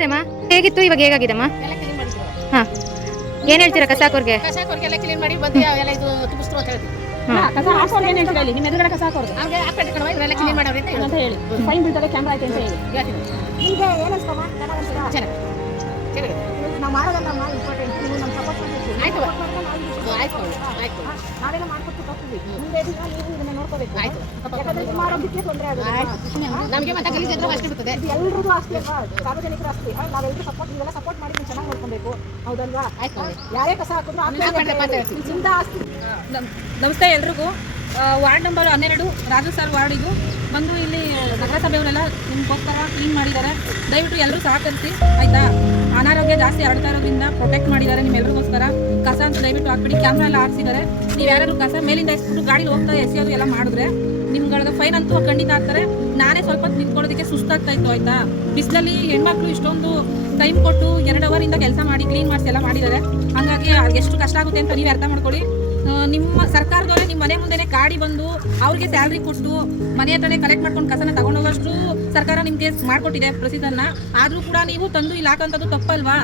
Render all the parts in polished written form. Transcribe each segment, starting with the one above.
ನಮಸ್ತೆ ಅಮ್ಮ. ಹೇಗಿತ್ತು, ಇವಾಗ ಹೇಗಾಗಿದೆಮ್ಮ? ಹಾಂ, ಏನು ಹೇಳ್ತೀರಾ ಕಸಾಕೋರ್ಗೆ? ಕಸಾಕೋರ್ಗೆಲ್ಲ ಕ್ಲೀನ್ ಮಾಡಿ ಬಂದು ಅವೆಲ್ಲ ಇದು ತುಗಿಸ್ತು ಅಂತ ಹೇಳ್ತೀವಿ. ಕಸ ಹಾಕೋರ್ಗೆ ಏನು ಹೇಳ್ತೀರಾ? ಇಲ್ಲಿ ನಿಮ್ಮ ಎದುರುಗಡೆ ಕಸ ಹಾಕೋರ್ಗೆ ಅವ್ರಿಗೆ ಹಾಕ್ಬಿಟ್ಟು ಕಣವ ಇವರೆಲ್ಲ ಕ್ಲೀನ್ ಮಾಡೋರು ಅಂತ ಹೇಳಿ. ಫೈನ್ ಬೀಳ್ತದೆ, ಕ್ಯಾಮ್ರಾ ಐತೆ ಅಂತ ಹೇಳಿ ಹೇಳ್ತೀನಿ. ಈಗ ಏನು ಅನ್ಸ್ತಮ್ಮ? ಚೆನ್ನಾಗಿ ಚೆನ್ನಾಗಿದೆ. ನಾವು ಮಾಡೋದಲ್ಲಮ್ಮ ಇಂಪಾರ್ಟೆಂಟ್. ನೀವು ನಮ್ಮ ಸಪೋರ್ಟ್ ಮಾಡಬೇಕು. ಆಯ್ತು ಆಯ್ತು ಆಯ್ತು ನಾವೆಲ್ಲ ಮಾಡ್ಕೊಟ್ಟು ಬರ್ತೀವಿ. ಮುಂದೆ ದಿನ ನೀವು ಇದನ್ನ ನೋಡ್ಕೋಬೇಕು. ಆಯ್ತು. ಯಾಕಂದ್ರೆ ನಿಮ್ಮ ಆರೋಗ್ಯಕ್ಕೆ ತೊಂದರೆ ಆಗುತ್ತೆ. ನಮಗೆ ಮತ್ತೆ ಗಲೀಜು ಇದ್ರೆ ಅಷ್ಟೇ ಬಿಡ್ತದೆ. ಎಲ್ರಿಗೂ ಅಷ್ಟೇ ಅಲ್ವಾ, ಸಾರ್ವಜನಿಕರ ಅಷ್ಟೇ. ನಾವೆಲ್ಲರೂ ಸಪೋರ್ಟ್, ನೀವೆಲ್ಲ ಸಪೋರ್ಟ್ ಮಾಡಿ ನೀವು ಚೆನ್ನಾಗಿ ನೋಡ್ಕೊಬೇಕು, ಹೌದಲ್ವಾ? ಆಯ್ತು. ಯಾರೇ ಕಸ ಹಾಕಿದ್ರು ಚಿಂತ ಆಸ್ತಿ. ನಮಸ್ತೆ ಎಲ್ರಿಗೂ. Ward number 12 Raju sir ward ಇದು ಬಂದು ಇಲ್ಲಿ ನಗರಸಭೆಯವರೆಲ್ಲ ನಿಮಗೋಸ್ಕರ ಕ್ಲೀನ್ ಮಾಡಿದ್ದಾರೆ. ದಯವಿಟ್ಟು ಎಲ್ಲರೂ ಸಹಕರಿಸಿ ಆಯಿತಾ. ಅನಾರೋಗ್ಯ ಜಾಸ್ತಿ ಹರಡ್ತಾ ಇರೋದ್ರಿಂದ ಪ್ರೊಟೆಕ್ಟ್ ಮಾಡಿದ್ದಾರೆ ನಿಮ್ಮೆಲ್ಲರಿಗೋಸ್ಕರ. ಕಸ ಅಂತ ದಯವಿಟ್ಟು ಹಾಕ್ಬಿಡಿ. ಕ್ಯಾಮ್ರಾ ಎಲ್ಲ ಹಾಕ್ಸಿದ್ದಾರೆ. ನೀವು ಯಾರು ಕಸ ಮೇಲಿಂದ ಎಸ್ಬಿಟ್ಟು ಗಾಡಿಲಿ ಹೋಗ್ತಾ ಎಸೆಯೋದು ಎಲ್ಲ ಮಾಡಿದ್ರೆ ನಿಮ್ಗಳಿಗೆ ಫೈನ್ ಅಂತೂ ಖಂಡಿತ ಆಗ್ತಾರೆ. ನಾನೇ ಸ್ವಲ್ಪ ನಿಂತ್ಕೊಳ್ಳೋದಕ್ಕೆ ಸುಸ್ತಾಗ್ತಾ ಇತ್ತು ಆಯಿತಾ. ಬಿಸಿಲಲ್ಲಿ ಹೆಣ್ಮಕ್ಳು ಇಷ್ಟೊಂದು ಟೈಮ್ ಕೊಟ್ಟು 2 ಅವರಿಂದ ಕೆಲಸ ಮಾಡಿ ಕ್ಲೀನ್ ಮಾಡಿಸಿ ಎಲ್ಲ ಮಾಡಿದ್ದಾರೆ. ಹಾಗಾಗಿ ಎಷ್ಟು ಕಷ್ಟ ಆಗುತ್ತೆ ಅಂತ ನೀವು ಅರ್ಥ ಮಾಡ್ಕೊಳ್ಳಿ. ನಿಮ್ಮ ಸರ್ಕಾರದವರೇ ನಿಮ್ಮ ಮನೆ ಮುಂದೆನೇ ಗಾಡಿ ಬಂದು ಅವ್ರಿಗೆ ಸ್ಯಾಲ್ರಿ ಕೊಟ್ಟು ಮನೆ ಹತ್ರನೇ ಕಲೆಕ್ಟ್ ಮಾಡ್ಕೊಂಡು ಕಸನ ತಗೊಂಡೋಗೋಷ್ಟು ಸರ್ಕಾರ ನಿಮಗೆ ಮಾಡಿಕೊಟ್ಟಿದೆ ಪ್ರೊಸೀಜರ್ನ. ಆದರೂ ಕೂಡ ನೀವು ತಂದು ಇಲ್ಲಿ ಹಾಕೋಂಥದ್ದು ತಪ್ಪಲ್ವಾ?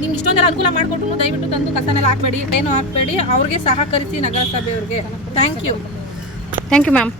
ನಿಮ್ಗೆ ಇಷ್ಟೊಂದೆಲ್ಲ ಅನುಕೂಲ ಮಾಡಿಕೊಟ್ಟು ದಯವಿಟ್ಟು ತಂದು ಕಸನೆಲ್ಲ ಹಾಕಬೇಡಿ, ಏನು ಹಾಕಬೇಡಿ. ಅವ್ರಿಗೆ ಸಹಕರಿಸಿ ನಗರಸಭೆಯವ್ರಿಗೆ. Thank you ma'am.